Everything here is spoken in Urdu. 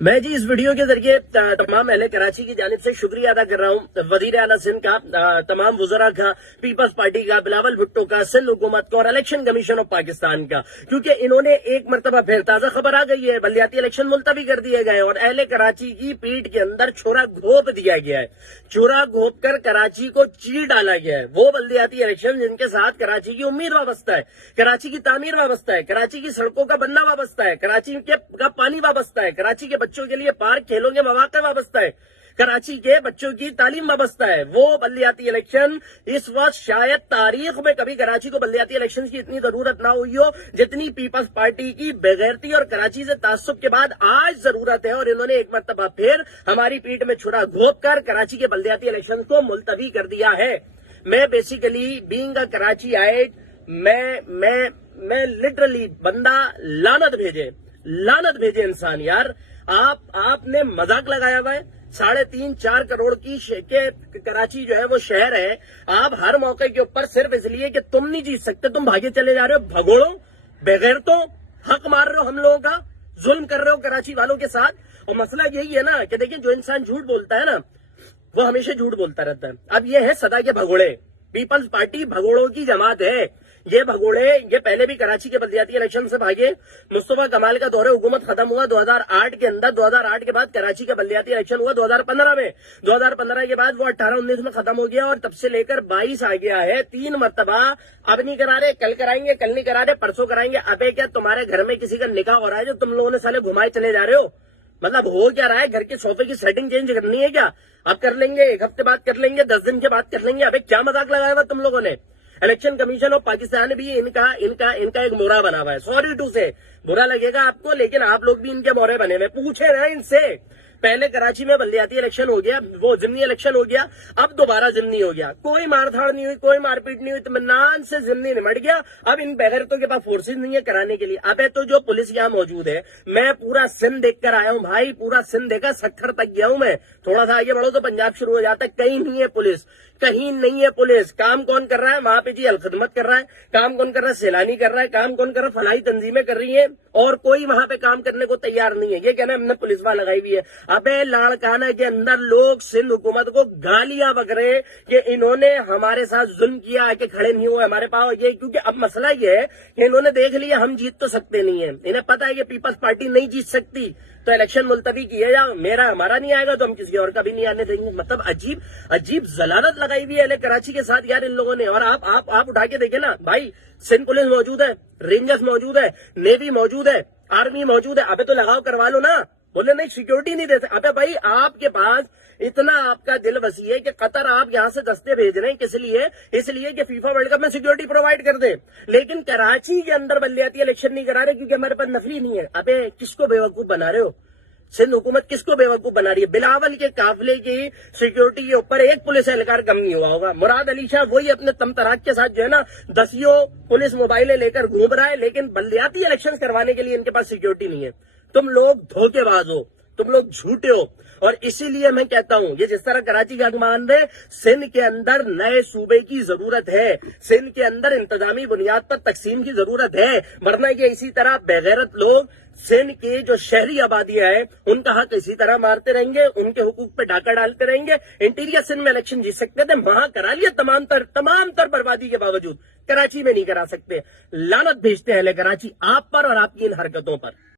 میں جی اس ویڈیو کے ذریعے تمام اہل کراچی کی جانب سے شکریہ ادا کر رہا ہوں وزیر اعلیٰ سندھ کا، تمام وزراء کا، پیپلز پارٹی کا، بلاول بھٹو کا، سندھ حکومت کا اور الیکشن کمیشن آف پاکستان کا، کیونکہ انہوں نے ایک مرتبہ پھر تازہ خبر آ گئی ہے، بلدیاتی الیکشن ملتوی کر دیے گئے اور اہل کراچی کی پیٹ کے اندر چھرا گھونپ دیا گیا ہے، چھرا گھونپ کر کراچی کو چیر ڈالا گیا ہے۔ وہ بلدیاتی الیکشن جن کے ساتھ کراچی کی امید وابستہ ہے، کراچی کی تعمیر وابستہ ہے، کراچی کی سڑکوں کا بننا وابستہ ہے، کراچی کا پانی وابستہ ہے، کراچی کے بچوں کے لیے پارک کھیلوں کے مواقع وابستہ ہے، کراچی کے بچوں کی تعلیم وابستہ ہے۔ وہ بلدیاتی الیکشن اس وقت شاید تاریخ میں کبھی کراچی کو بلدیاتی الیکشن کی اتنی ضرورت نہ ہوئی ہو جتنی پیپلز پارٹی کی بغیرتی اور کراچی سے تعصب کے بعد آج ضرورت ہے، اور انہوں نے ایک مرتبہ پھر ہماری پیٹ میں چھرا گھونپ کر کراچی کے بلدیاتی الیکشن کو ملتوی کر دیا ہے۔ میں بیسیکلی بینگ اے کراچی آئٹ، میں لٹرلی بندہ لعنت بھیجے انسان یار۔ آپ نے مذاق لگایا ہوا ہے، 3.5-4 کروڑ کی کراچی جو ہے وہ شہر ہے، آپ ہر موقع کے اوپر صرف اس لیے کہ تم نہیں جیت سکتے تم بھاگے چلے جا رہے ہو، بھگوڑو بغیرتوں، حق مار رہے ہو ہم لوگوں کا، ظلم کر رہے ہو کراچی والوں کے ساتھ۔ اور مسئلہ یہی ہے نا کہ دیکھیں جو انسان جھوٹ بولتا ہے نا وہ ہمیشہ جھوٹ بولتا رہتا ہے۔ اب یہ ہے صدا کے بھگوڑے، پیپلز پارٹی بھگوڑوں کی جماعت ہے۔ یہ بھگوڑے یہ پہلے بھی کراچی کے بلدیاتی الیکشن سے بھاگے، مصطفیٰ کمال کا دور حکومت ختم ہوا 2008 کے اندر، 2008 کے بعد کراچی کا بلدیاتی الیکشن ہوا 2015 میں، 2015 کے بعد وہ 18-19 میں ختم ہو گیا اور تب سے لے کر 22 آ گیا ہے۔ 3 مرتبہ اب نہیں کرا رہے، کل کرائیں گے، کل نہیں کرا رہے، پرسوں کرائیں گے۔ ابے کیا تمہارے گھر میں کسی کا نکاح ہو رہا ہے جو تم لوگوں نے سالے گھمائے چلے جا رہے ہو؟ مطلب ہو کیا رہا ہے؟ گھر کے صوفے کی سیٹنگ چینج کرنی ہے کیا؟ اب کر لیں گے، 1 ہفتے بعد کر لیں گے، 10 دن کے بعد کر لیں گے۔ ابے کیا مذاق لگایا ہوا تم لوگوں نے؟ الیکشن کمیشن آف پاکستان بھی ان کا ایک مورا بنا ہوا ہے۔ سوری ٹو سے برا لگے گا آپ کو، لیکن آپ لوگ بھی ان کے مورے بنے ہوئے۔ پوچھے رہے ان سے، پہلے کراچی میں بلدیاتی الیکشن ہو گیا، وہ ضمنی الیکشن ہو گیا، اب دوبارہ ضمنی ہو گیا، کوئی مار دھاڑ نہیں ہوئی، کوئی مار پیٹ نہیں ہوئی، اطمینان سے ضمنی نمٹ گیا۔ اب ان بغیرتوں کے پاس فورسز نہیں ہے کرانے کے لیے۔ ابے تو جو پولیس یہاں موجود ہے، میں پورا سندھ دیکھ کر آیا ہوں بھائی، پورا سندھ دیکھا، سکھر تک گیا ہوں میں، تھوڑا سا آگے بڑھو تو پنجاب شروع ہو جاتا ہے، کہیں نہیں ہے پولیس، کہیں نہیں ہے پولیس۔ کام کون کر رہا ہے وہاں پہ؟ جی الخدمت کر رہا ہے، کام کون کر رہا ہے؟ سیلانی کر رہا ہے، کام کون کر رہا ہے؟ فلاحی تنظیمیں کر رہی ہیں، اور کوئی وہاں پہ کام کرنے کو تیار نہیں ہے۔ یہ کہنا ہے ہم نے پولیس وہاں لگائی ہوئی ہے۔ ابے لاڑکانہ کے اندر لوگ سندھ حکومت کو گالیاں بک رہے ہیں کہ انہوں نے ہمارے ساتھ ظلم کیا ہے کہ کھڑے نہیں ہوئے ہمارے پاس، یہ کیونکہ اب مسئلہ یہ ہے کہ انہوں نے دیکھ لیا ہم جیت تو سکتے نہیں ہیں، انہیں پتا ہے کہ پیپلز پارٹی نہیں جیت سکتی، تو الیکشن ملتوی کیا جا، ہمارا نہیں آئے گا تو ہم کسی اور کا بھی نہیں آنے دیں گے۔ مطلب عجیب ضلالت لگائی ہوئی ہے اہل کراچی کے ساتھ یار ان لوگوں نے۔ اور آپ اٹھا کے دیکھیں نا بھائی، سندھ پولیس موجود ہے، رینجرز موجود ہے، نیوی موجود ہے، آرمی موجود ہے، ابے تو لگاؤ کروا لو نا۔ بولے نہیں سیکیورٹی نہیں دیتے، ابے بھائی آپ کے پاس اتنا آپ کا دل وسیع ہے کہ قطر آپ یہاں سے دستے بھیج رہے ہیں، کس لیے؟ اس لیے کہ فیفا ورلڈ کپ میں سیکیورٹی پرووائڈ کر دیں، لیکن کراچی کے اندر بلدیاتی الیکشن نہیں کرا رہے کیونکہ ہمارے پاس نفری نہیں ہے۔ ابے کس کو بیوقوف بنا رہے ہو؟ سندھ حکومت کس کو بیوقوف بنا رہی ہے؟ بلاول کے قافلے کی سیکیورٹی کے اوپر ایک پولیس اہلکار کم نہیں ہوا ہوگا۔ مراد علی شاہ وہی اپنے تم تراک کے ساتھ جو ہے نا 10 پولیس موبائلیں لے کر گھوم رہا ہے، لیکن بلدیاتی الیکشن کروانے کے لیے ان کے پاس سیکیورٹی نہیں ہے۔ تم لوگ دھوکے باز ہو، تم لوگ جھوٹے ہو، اور اسی لیے میں کہتا ہوں یہ جس طرح کراچی کا حکمران ہے، سندھ کے اندر نئے صوبے کی ضرورت ہے، سندھ کے اندر انتظامی بنیاد پر تقسیم کی ضرورت ہے، ورنہ یہ اسی طرح بغیرت لوگ سندھ کی جو شہری آبادیاں ہیں ان کا حق اسی طرح مارتے رہیں گے، ان کے حقوق پہ ڈاکہ ڈالتے رہیں گے۔ انٹیریئر سندھ میں الیکشن جیت سکتے تھے، وہاں کرا لیا، تمام تر بربادی کے باوجود کراچی میں نہیں کرا سکتے۔ لعنت بھیجتے ہیں اہل کراچی آپ پر اور آپ کی ان حرکتوں پر۔